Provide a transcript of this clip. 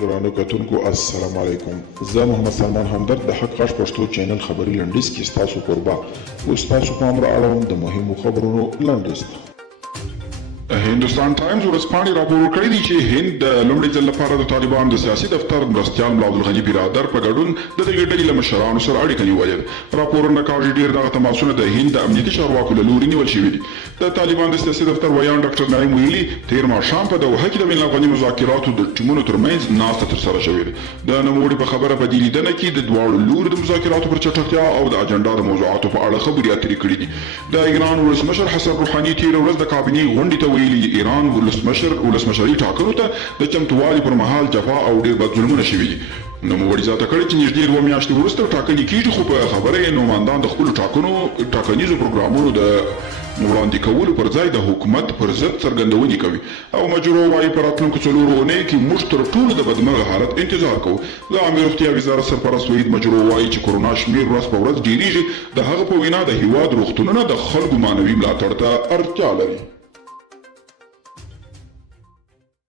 درانه کتونکو السلام علیکم. زه محمد سلمان همدرد د حق غږ پښتو چینل خبري لنډیز کې ستاسو کوربه اوس تاسو پام را اړوم د مهمو خبرونو لنډیز ته. هندوستان ټایمز ورځپاڼې راپور ورکړی دی چې هند د لومړي ځل لپاره د طالبانو د سیاسي دفتر مرستیال ملا عبدالغني برادر په ګډون د دغې ډلې له مشرانو سره اړیکه نیولې. راپورونه کاږي ډېر دغه تماسونه د هند د امنیتي چارواکو له لوري نیول شوي دي. د طالبان د سیاسي دفتر ویان ډاکټر نعیم ویلي تېر ماښام په دوحه کې د بین الافغاني مذاکراتو د ټیمونو ترمنځ ناسته ترسره شوې ده. د نوموړي په خبره په دې لیدنه کې د دواړو لورو د مذاکراتو پر چټکتیا او د اجنډا د موضوعاتو په اړه خبرې اترې کړي دي. د ایران ولسمشر حسن روحاني تېره ورځ د کابینې غونډې ته ویلي ایران ولسمشري ټاکنو ته د چمتووالي پر مهال جفا او ډېر بد ظلمونه شوي دي. نوموړي زیاته کړې چې نږدې 2 میاشتې وروسته ټاکنې کېږي، خو په خبره یې نوماندان د خپلو ټاکنیزو پروګرامونو د وړاندې کولو پر ځای د حکومت پر ضد څرګندونې کوي. او مجرو وایي په راتلونکو 4 اونیو کې موږ تر ټولو د بدمرغه حالت انتظار کوو. د عامه روغتیا وزارت سرپرست وحید مجرو وایي چې کرونا شمېر ورځ په ورځ ډېرېږي. د هغه په وینا د هېواد روغتونونه د خلکو معنوي ملاتړ ته اړتیا لري.